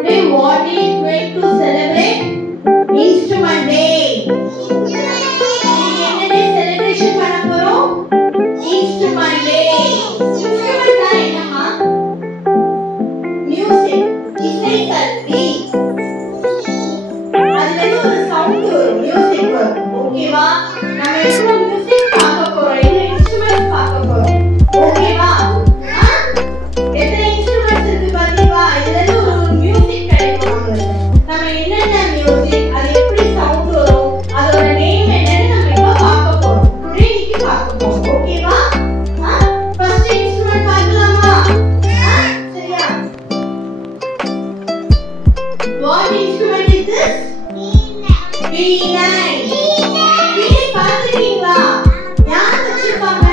Today what is going to celebrate? Instrument Day. என்ன டே celebration பண்ண போறோம்? Instrument Day. Instrument னா என்னமா? Music. இசை கருவி. அதுல ஒரு சவுண்ட் வரும், மியூசிக் வரும். ஓகேவா? நம்ம இப்போ மியூசிக் பார்க்க போறோம். இந்த இன்ஸ்ட்ருமென்ட் பார்க்க போறோம். ஓகேவா? எத்தனை இன்ஸ்ட்ருமென்ட்ஸ் இருக்கு பாத்தீங்களா? இதுல ஒரு மியூசிக் கிடைக்கும் உங்களுக்கு. நம்ம என்னென்ன மியூசிக், அது எப்படி சவுண்ட் வரும், அதோட நேம் என்னன்னு நம்ம இப்போ பார்க்க போறோம். டுடே இன்னைக்கு பார்க்க போறோம். ஓகேவா? ஃபர்ஸ்ட் இன்ஸ்ட்ருமென்ட் பார்க்கலாமா? சரியா? What instrument is this? Veena. Veena பாத்துட்டீங்களா? யார் வச்சிருப்பாங்க?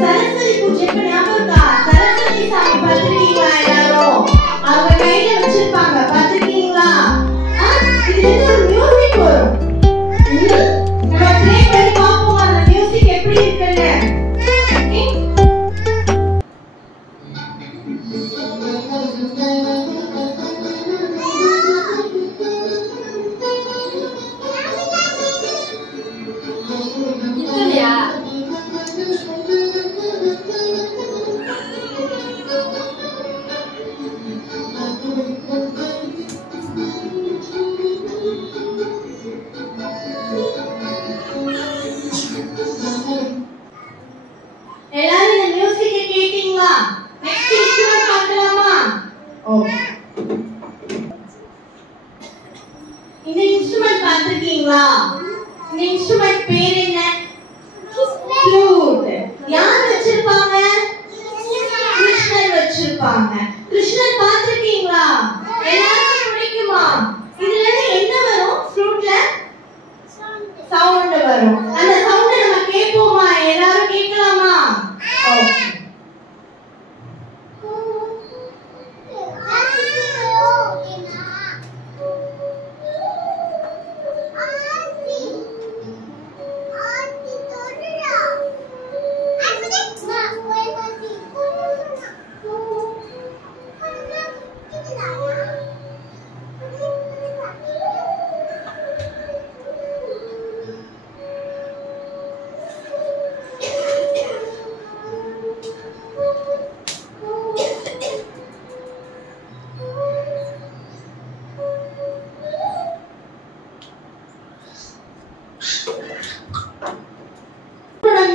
சரஸ்வதி பூஜை ஞாபகம் இருக்கா? சரஸ்வதி சாமி பாத்துட்டீங்களா எல்லாரும்? அவங்க கையில வச்சிருப்பாங்க, பாத்துட்டீங்களா? இதுல ஒரு மியூசிக் வரும். நம்ம ப்ளே பண்ணி பாப்போம் அந்த மியூசிக் எப்படி இருக்குன்னு. எல்லாரும் இந்த மியூசிக்கை கேட்டீங்களா? நெக்ஸ்ட் இன்ஸ்ட்ருமென்ட் பார்க்கலாமா? ஓகே. இந்த இன்ஸ்ட்ருமென்ட் பார்த்திருக்கீங்களா? இந்த இன்ஸ்ட்ருமென்ட் பேர் என்ன? ஃப்ளூட். யார் வச்சிருப்பாங்க? கிருஷ்ணர் வச்சிருப்பாங்க. கிருஷ்ணர் பார்த்திருக்கீங்களா? எல்லாருக்கும் பிடிக்குமா? இதுல என்ன வரும்? ஃப்ளூட்ல சவுண்ட் வரும். அந்த சவுண்ட் நம்ம கேட்போமா? எல்லாரும் கேட்கலாமா? ஓகே.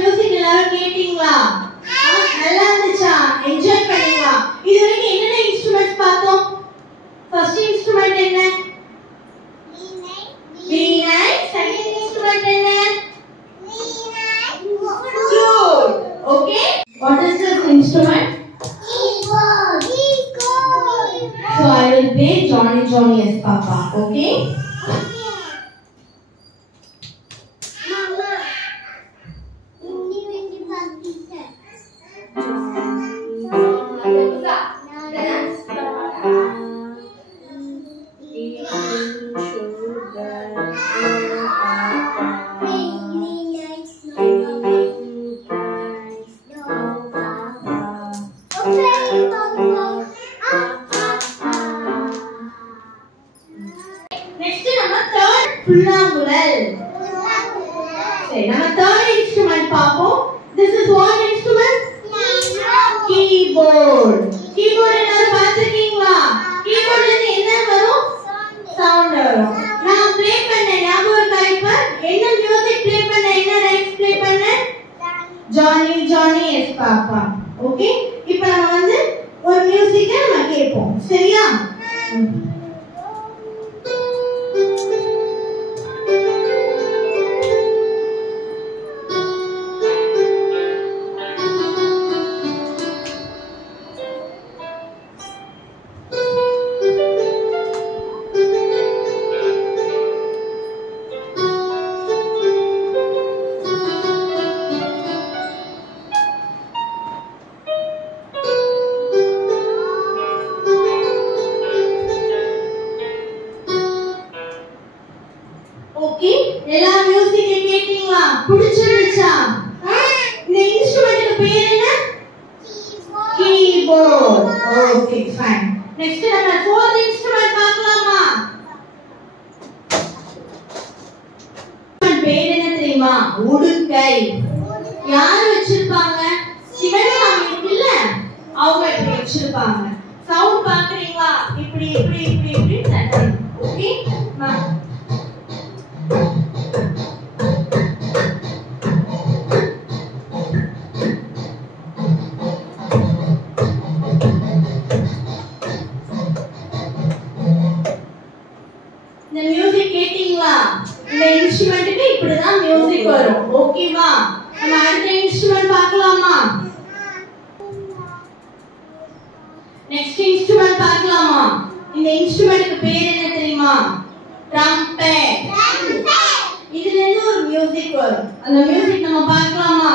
மியூசிக் எல்லாரும் கேட்டீங்களா? நல்லா இருந்துச்சா? என்ஜாய் பண்ணீங்களா? இதுவரைக்கும் என்னென்ன இன்ஸ்ட்ருமென்ட்ஸ் பார்த்தோம்? ஃபர்ஸ்ட் இன்ஸ்ட்ருமென்ட் என்ன? வீணை. செகண்ட் இன்ஸ்ட்ருமென்ட் என்ன? Flute. Okay. What is this instrument? Keyboard. So I will play Johnny Johnny yes Papa. Okay? Next நம்ம third புல்லாங்குழல். சரி, நம்ம third instrument பாப்போம். This is what instrument? Keyboard. Keyboard எல்லாரும் பார்த்திருக்கீங்களா? Keyboardல இருந்து என்ன வரும்? Sound வரும். நான் ப்ளே பண்ண ஞாபகம் இருக்கா? இப்ப என்ன மியூசிக் ப்ளே பண்ண, என்ன ரைம்ஸ் ப்ளே பண்ண? Johnny Johnny yes Papa. Okay. இப்போ நம்ம வந்து ஒரு மியூசிக்கை நம்ம கேட்போம். சரியா? ஓகே, எல்லா மியூசிக்கை கேட்டீங்களா? பிடிச்சிருச்சா? இந்த இன்ஸ்ட்ருமென்ட்க்கு பேர் என்ன? கீபோர்ட். நெக்ஸ்ட் நம்ம fourth instrument பார்க்கலாமா? பேர் என்ன தெரியுமா? உடுக்கை. யார் வச்சிருப்பாங்க? சிவசாமி இருக்குல்ல, அவங்க இப்படி வச்சிருப்பாங்க. சவுண்ட் பாக்குறீங்களா? இப்படி இப்படி இப்படி இப்படி தட்டணும். ஓகே? இந்த மியூசிக் கேட்டிங்களா? இந்த இன்ஸ்ட்ருமென்ட்க்கு இப்படி தான் மியூசிக் வரும். ஓகேவா? நம்ம அடுத்த இன்ஸ்ட்ருமென்ட் பார்க்கலாமா? நெக்ஸ்ட் இன்ஸ்ட்ருமென்ட் பார்க்கலாமா? இந்த இன்ஸ்ட்ருமென்ட்க்கு பேர் என்ன தெரியுமா? ட்ரம்பெட். இதுல இருந்து ஒரு மியூசிக் வரும். அந்த மியூசிக் நம்ம பார்க்கலாமா?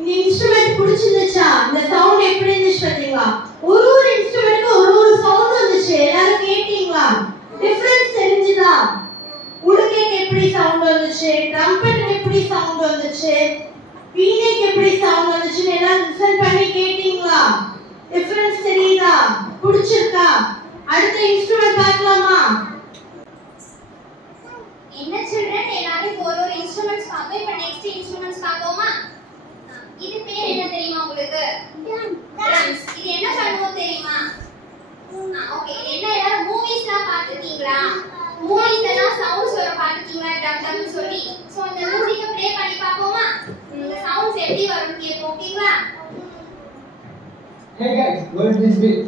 இந்த இன்ஸ்ட்ருமென்ட் பிடிச்சிருந்துச்சா? இந்த சவுண்ட் எப்படி இருந்துச்சு பாத்தீங்களா? ஒரு இன்ஸ்ட்ருமென்ட்க்கு ஒரு சவுண்ட் வந்துச்சு. எல்லாரும் கேட்டீங்களா? டிஃபரன்ஸ் தெரிஞ்சுதா? உடுக்கைக்கு எப்படி சவுண்ட் வந்துச்சு? ட்ரம்பெட்க்கு எப்படி சவுண்ட் வந்துச்சு? வீணைக்கு எப்படி சவுண்ட் வந்துச்சுன்னு எல்லாம் லிசன் பண்ணி கேட்டீங்களா? டிஃபரன்ஸ் தெரியுதா? பிடிச்சிருக்கா? அடுத்த இன்ஸ்ட்ருமென்ட் பார்க்கலாமா? என்ன சில்ட்ரன், எல்லாரும் ஒரு இன்ஸ்ட்ருமெண்ட்ஸ் பார்த்தோம். இப்போ நெக்ஸ்ட் இன்ஸ்ட்ருமெண்ட்ஸ் பார்ப்போமா? இது பேர் என்ன தெரியுமா உங்களுக்கு? ட்ரம்ஸ். இது என்ன பண்ணுவோம் தெரியுமா? ஓகே, என்ன எல்லாரும் மூவிஸ்லாம் பார்த்திருக்கீங்களா? மூவிஸ்ல எல்லாம் சவுண்ட்ஸ் வர பார்த்திருக்கீங்களா? டம் டம்னு சொல்லி. சோ இந்த மியூசிக்கை ப்ளே பண்ணி பார்ப்போமா? இந்த சவுண்ட்ஸ் எப்படி வரும்னு கேட்போம். ஓகேங்களா? Hey guys, what is this beat?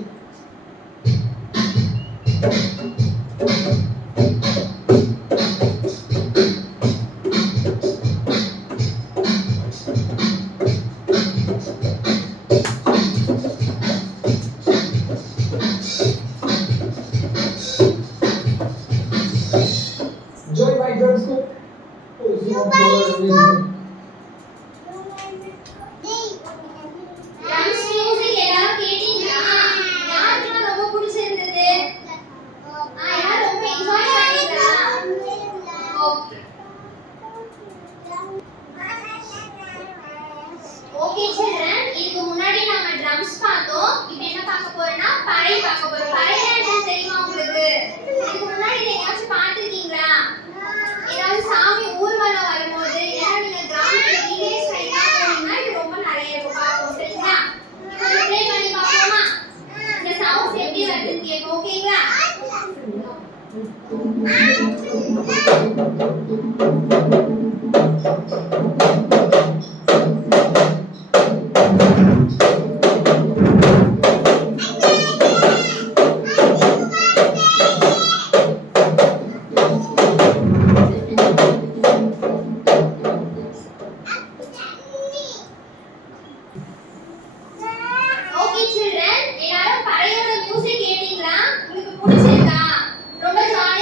Join my drum school. Drums music எல்லாரும் கேட்டீங்களா? யாருக்கு ரொம்ப பிடிச்சிருந்தது? யார் ரொம்ப என்ஜாய் பண்ணீங்களா? ஓகே. ஓகே சில்ட்ரன், இதுக்கு முன்னாடி நாம ட்ரம்ஸ் பார்த்தோம். இப்போ என்ன பார்க்க போறோம்னா பறை பார்க்க போறோம். பறைனா என்ன தெரியுமா உங்களுக்கு? இதுக்கு முன்னாடி இதை எங்கேயாச்சும் பார்த்திருக்கீங்களா? ஏதாவது சாமி ஊர்வலம் வரும்போது இல்லைன்னா நீங்க கிராமத்துல வில்லேஜ் சைடா போனீங்கன்னா இது ரொம்ப நிறைய இருக்கும் பார்ப்போம். சரிங்களா? இப்போ ப்ளே பண்ணி பார்ப்போமா? இந்த சவுண்ட்ஸ் எப்படி வருதுன்னு கேட்போம். ஓகேங்களா? ஓகே சில்ட்ரன், எல்லாரும் பறையோட மியூசிக் கேட்டீங்களா? உங்களுக்கு பிடிச்சிருக்கா? ரொம்ப ஜாலியா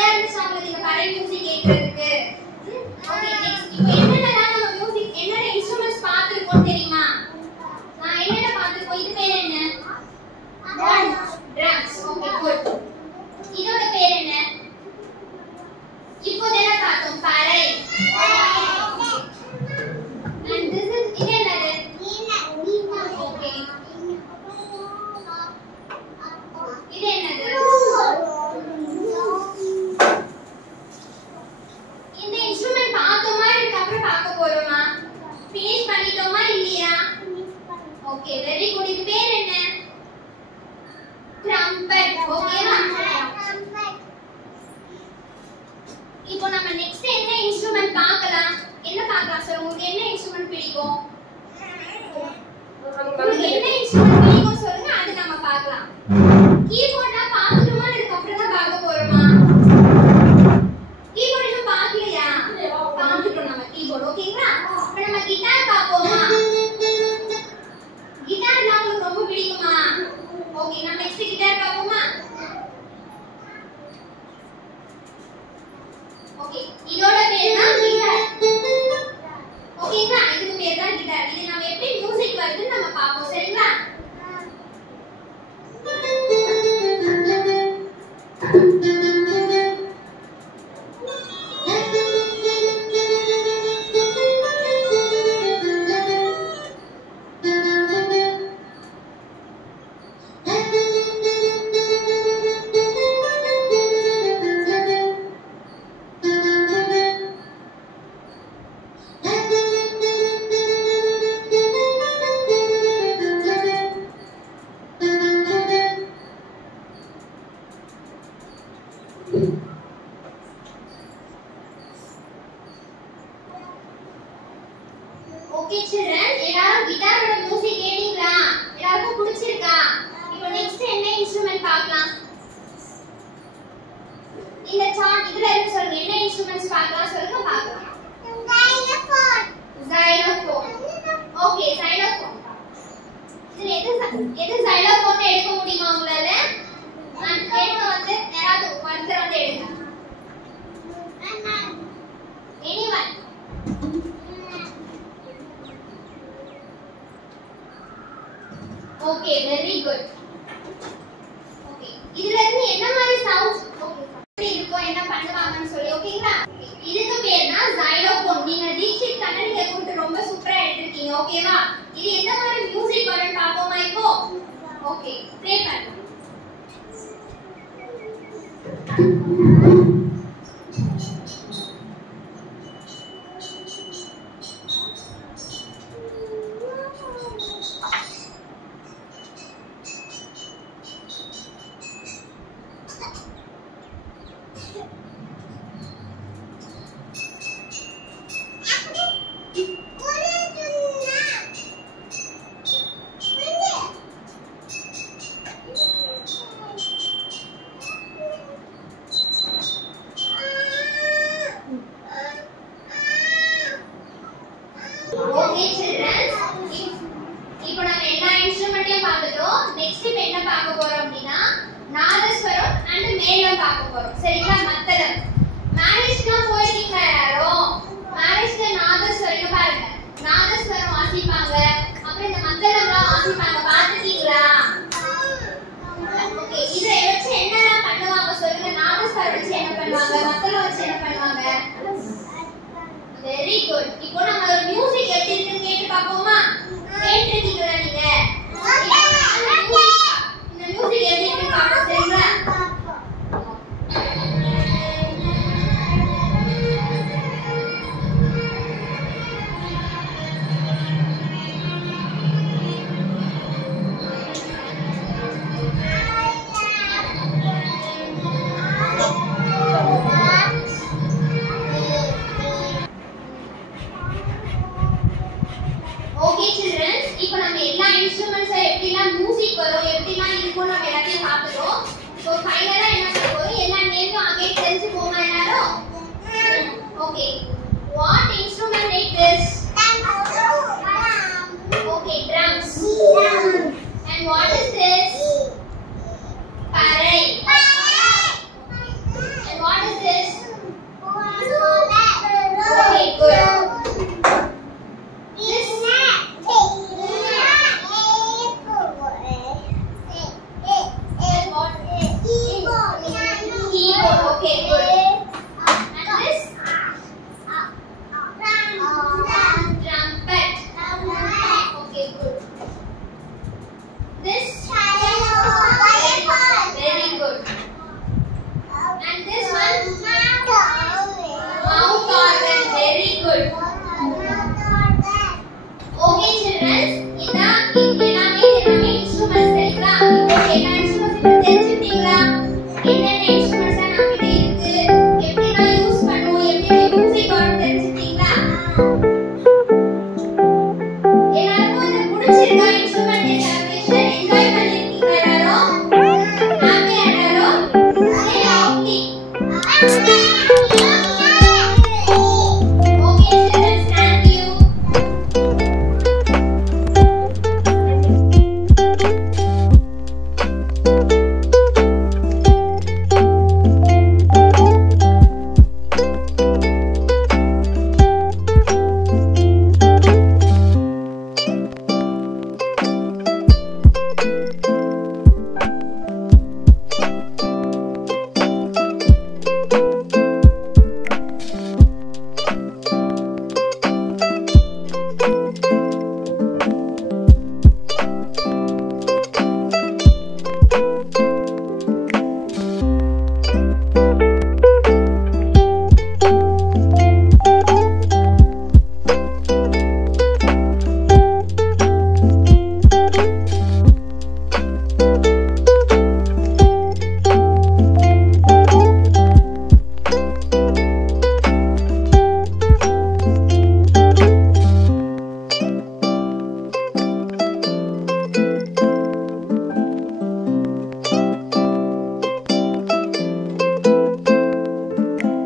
எது xylophone எடுக்க முடியுமா உங்களால? நான் கேட்க வந்து யாராவது ஒருத்தர் வந்து எடுங்க. Anyone? Okay, very good. Okay, இதுல இருந்து என்ன மாதிரி சவுண்ட்ஸ் ஓகே இப்போ என்ன பண்ணுவாங்கன்னு சொல்லி ஓகேங்களா? இதுக்கு பேர்னா xylophone. நீங்க தீக்ஷித் கண்ணனிங்க கூட்டு ரொம்ப சூப்பரா எடுத்துட்டீங்க ஓகேவா? இது என்ன மாதிரி மியூசிக் வரும்னு பாப்போமா இப்போ? ஓகே, ப்ளே பண்ணுங்க. Okay children, இப்போ நம்ம எல்லா இன்ஸ்ட்ருமெண்ட்டையும் பார்த்துட்டோம். நெக்ஸ்ட் இப்போ என்ன பார்க்க போறோம் அப்படினா நாதஸ்வரம் and மேளம் பார்க்க போறோம். சரிங்களா? மத்தளம். மேரேஜ்க்குலாம் போயிருக்கீங்களா யாரும்? மேரேஜ்ல நாதஸ்வரம் பாருங்க. நாதஸ்வரம் வாசிப்பாங்க. அப்புறம் இந்த மத்தளம்லாம் வாசிப்பாங்க. பார்த்திருக்கீங்களா? ஓகே, இதை வச்சு என்னலாம் பண்ணுவாங்க சொல்லுங்க. நாதஸ்வரம் வச்சு என்ன பண்ணுவாங்க? மத்தளம் வச்சு என்ன பண்ணுவாங்க? Very good. இப்போ நம்ம ஒரு மியூசிக் எப்படி இருக்குன்னு கேட்டு பாப்போமா? கேட்டிருக்கீங்களா நீங்க? இந்த மியூசிக் எப்படி இருக்குன்னு பாப்போம். சரிங்களா? ஓகே children, இப்போ நம்ம எல்லா இன்ஸ்ட்ருமெண்ட்ஸ் எப்படிலாம் மியூசிக் வரும் எப்படிலாம் இருக்கும் நம்ம எல்லாத்தையும் பார்த்துட்டோம். சோ ஃபைனலா என்ன பண்ண போறோம்? எல்லா நேமையும் அங்கே தெரிஞ்சு போமா எல்லாரும்? Okay, what instrument is this? Okay, drums. And what is this?